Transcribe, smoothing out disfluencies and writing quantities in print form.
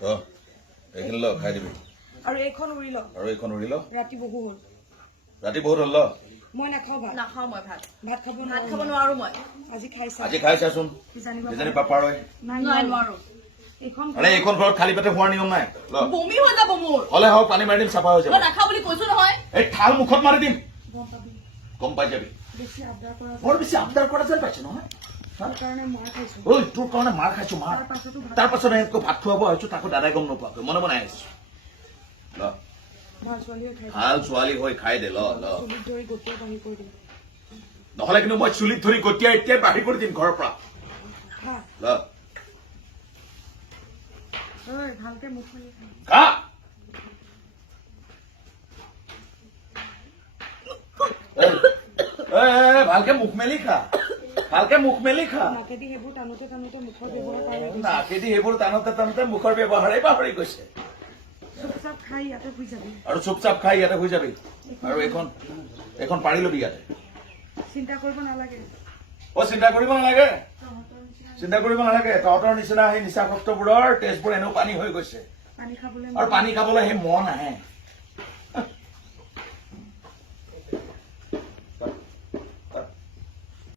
এইখিনি ল খাই দিবি আৰু এইখন উৰি ল ৰাতি বহু হ'ল ল মই নাখাওঁ ভাত নাখাওঁ মই ভাত খাব নোৱাৰো মই আজি খাইছাচোন কিজানি পাপাৰ হয় নোৱাৰো এইখন ঘৰত খালী পেটে খোৱাৰ নিয়ম নাই বমি হৈ যাব মোৰ হলে হওক পানী মাৰি দিম চাফা হৈ যাব মই নাখাওঁ বুলি কৈছো নহয় এই ঠাল মুখত মাৰি দিম গম পাই যাবি বৰ বেছি আবদাৰ কৰা যেন পাইছে নহয় তোৰ কাৰণে মাৰ খাইছো মাৰ তাৰ পাছত ভাত খুৱাব আহিছো তাকো দাদাই গম নোপোৱাকৈ মনে মনে আহিছো ভাল ছোৱালী হৈ খাই দে নহলে কিন্তু মই চুলিত ধৰি গতিয়াই এতিয়াই বাহিৰ কৰি দিম ঘৰৰ পৰা ভালকে মুখ মেলি খা ভালকে মুখ মেলি খা নাকেদি সেইবোৰ টানোতে মুখৰ ব্যৱহাৰ নাকেদি সেইবোৰ টানোতে মুখৰ ব্যৱহাৰেই পাহৰি গৈছে চুপচাপ খাই ইয়াতে শুই যাবি আৰু চুপচাপ খাই ইয়াতে শুই যাবি আৰু এখন পাৰি ল'বি ইয়াতে চিন্তা কৰিব নালাগে চিন্তা কৰিব নালাগে তহঁতৰ নিচিনা সেই নিচাগ্ৰস্তবোৰৰ তেজবোৰ এনেও পানী হৈ গৈছে আৰু পানী খাবলৈ সেই মন আহে